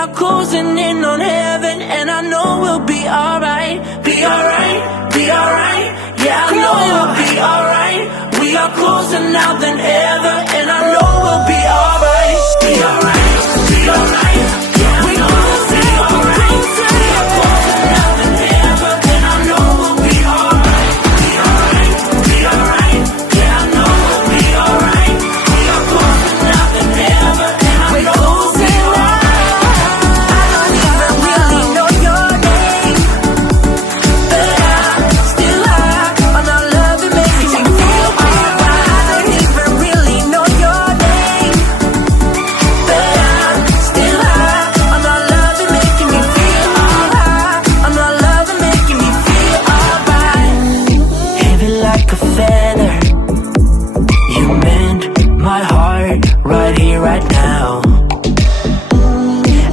are closing in on heaven, and I know we'll be alright. Be alright, be alright. Yeah, I know we'll be alright. We are closer now than ever, and I know we'll be alright. Be alright, be alright. Yeah, I know we'll be alright. We are closer now than ever, and I know we'll be alright. Be alright, be alright. Yeah, I know we'll be alright. We are closer now than ever, and I know we'll be alright. I don't even really know your name, but I'm still high on our love and making me feel alright. I don't even really know your name, but I'm still high on our love and making me feel alright. On our love and making me feel alright. Heavy like a feather, you mend my heart right here, right now.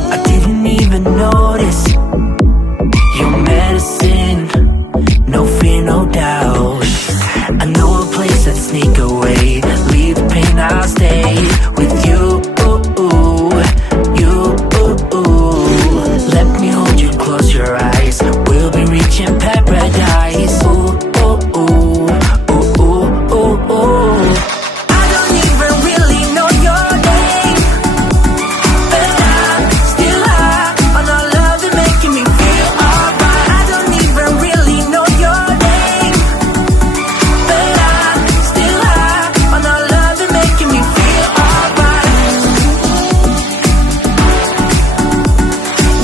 I didn't even notice your medicine, no fear, no doubt. I know a place that sneak away, leave the pain, I'll stay with you. Let me hold you, close your eyes, we'll be reaching paradise. I don't even really know your name, but I'm still high on our love and making me feel alright. I don't even really know your name, but I'm still high on our love and making me feel alright.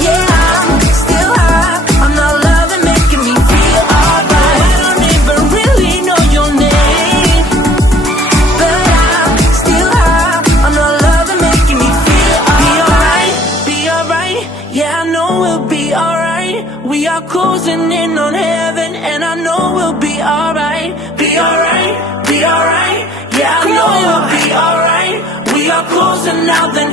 Yeah, I'm still high on our love and making me feel alright. I don't even really know your name, but I'm still high on our love and making me feel alright. Be alright, yeah, I know we'll be alright. We are closing in on heaven, and I know we'll be alright. Be alright, be alright. Yeah, I know we'll be alright. We are closer now than